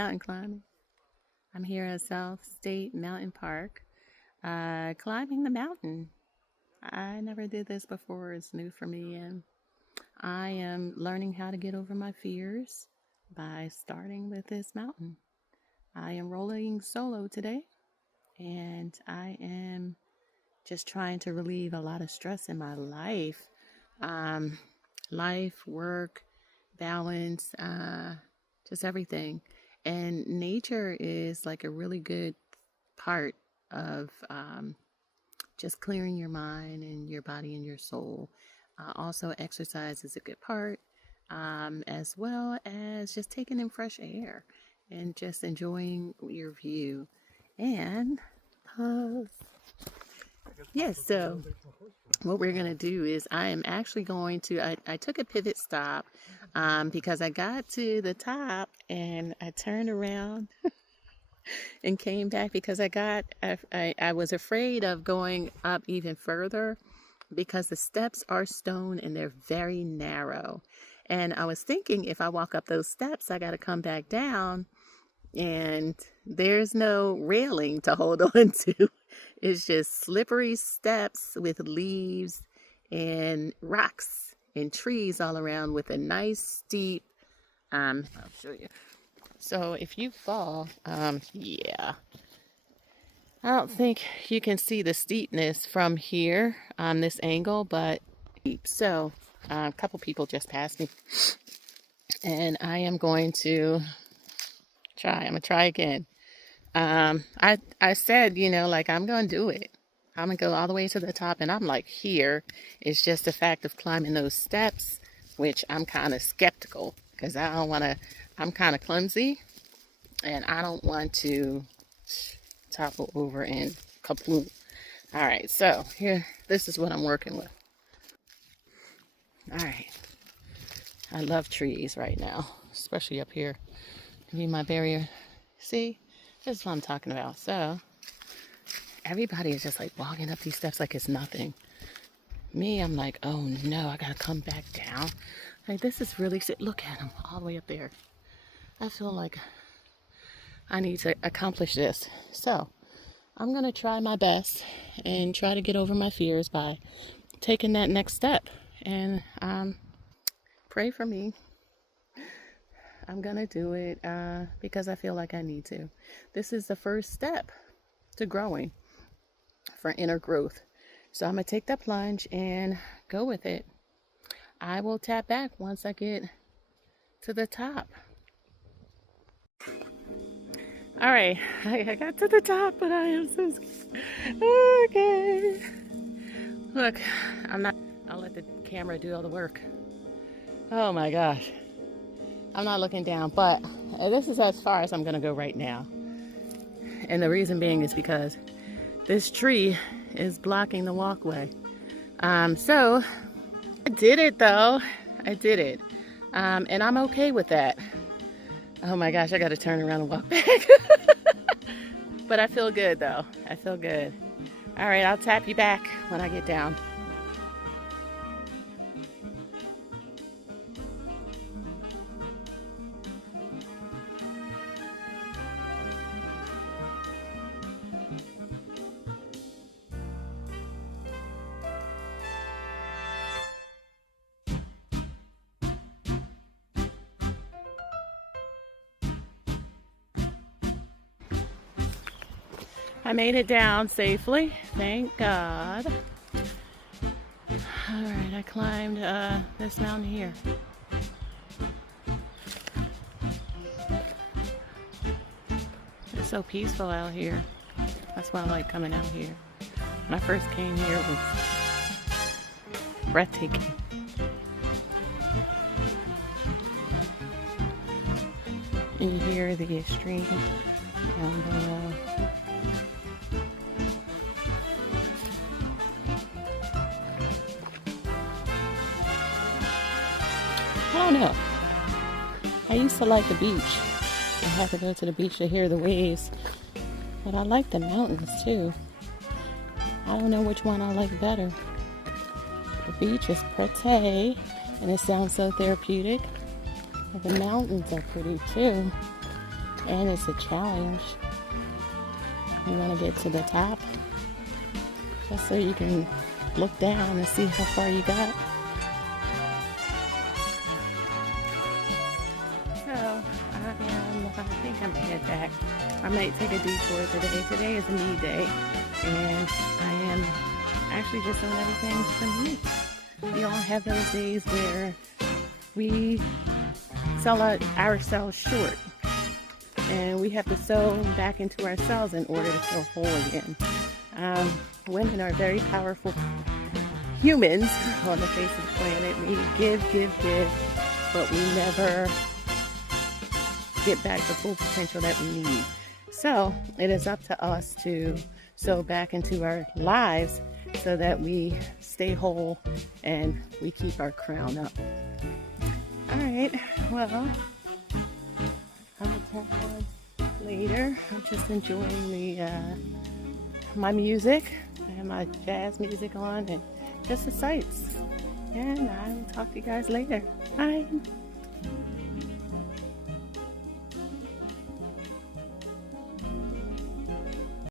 mountain climbing. I'm here at South State Mountain Park, climbing the mountain. I never did this before. It's new for me, and I am learning how to get over my fears by starting with this mountain. I am rolling solo today, and I am just trying to relieve a lot of stress in my life. Life, work, balance, just everything. And nature is like a really good part of just clearing your mind and your body and your soul. Also, exercise is a good part, as well as just taking in fresh air and just enjoying your view. And yes, so what we're going to do is I am actually going to, I took a pivot stop because I got to the top and I turned around and came back because I was afraid of going up even further because the steps are stone and they're very narrow. And I was thinking if I walk up those steps, I got to come back down and there's no railing to hold on to. It's just slippery steps with leaves and rocks and trees all around with a nice steep, I'll show you. So if you fall, yeah, I don't think you can see the steepness from here on this angle, but so a couple people just passed me and I am going to I'm gonna try again. I said, like I'm gonna do it. I'm gonna go all the way to the top, and I'm like, here. It's just the fact of climbing those steps, which I'm kind of skeptical because I don't want to. I'm kind of clumsy, and I don't want to topple over and kaploom. All right, so here, this is what I'm working with. All right, I love trees right now, especially up here. Be my barrier. See, this is what I'm talking about. So everybody is just like walking up these steps like it's nothing. Me, I'm like, oh no, I gotta come back down. Like this is really, look at them all the way up there. I feel like I need to accomplish this. So I'm gonna try my best and try to get over my fears by taking that next step. And pray for me. I'm gonna do it because I feel like I need to. This is the first step to growing for inner growth. So I'm gonna take that plunge and go with it. I will tap back once I get to the top. All right, I got to the top, but I am so scared. Okay. Look, I'll let the camera do all the work. Oh my gosh. I'm not looking down, but this is as far as I'm gonna go right now. And the reason being is because this tree is blocking the walkway. So I did it though. I did it. And I'm okay with that. Oh my gosh, I gotta turn around and walk back. But I feel good though. I feel good. All right, I'll tap you back when I get down. I made it down safely, thank God. All right, I climbed this mountain here. It's so peaceful out here. That's why I like coming out here. When I first came here, it was breathtaking. And you hear the stream down below. I don't know. I used to like the beach. I had to go to the beach to hear the waves. But I like the mountains too. I don't know which one I like better. The beach is pretty and it sounds so therapeutic. But the mountains are pretty too. And it's a challenge. You want to get to the top just so you can look down and see how far you got. So I think I'm gonna head back. I might take a detour today. Today is a me day, and I am actually just doing everything for me. We all have those days where we sell ourselves short, and we have to sew back into ourselves in order to feel whole again. Women are very powerful humans on the face of the planet. We give, but we never get back the full potential that we need. So it is up to us to sew back into our lives so that we stay whole and we keep our crown up. All right, well, I'm gonna talk on later. I'm just enjoying the my music. I have my jazz music on and just the sights. And I will talk to you guys later. Bye.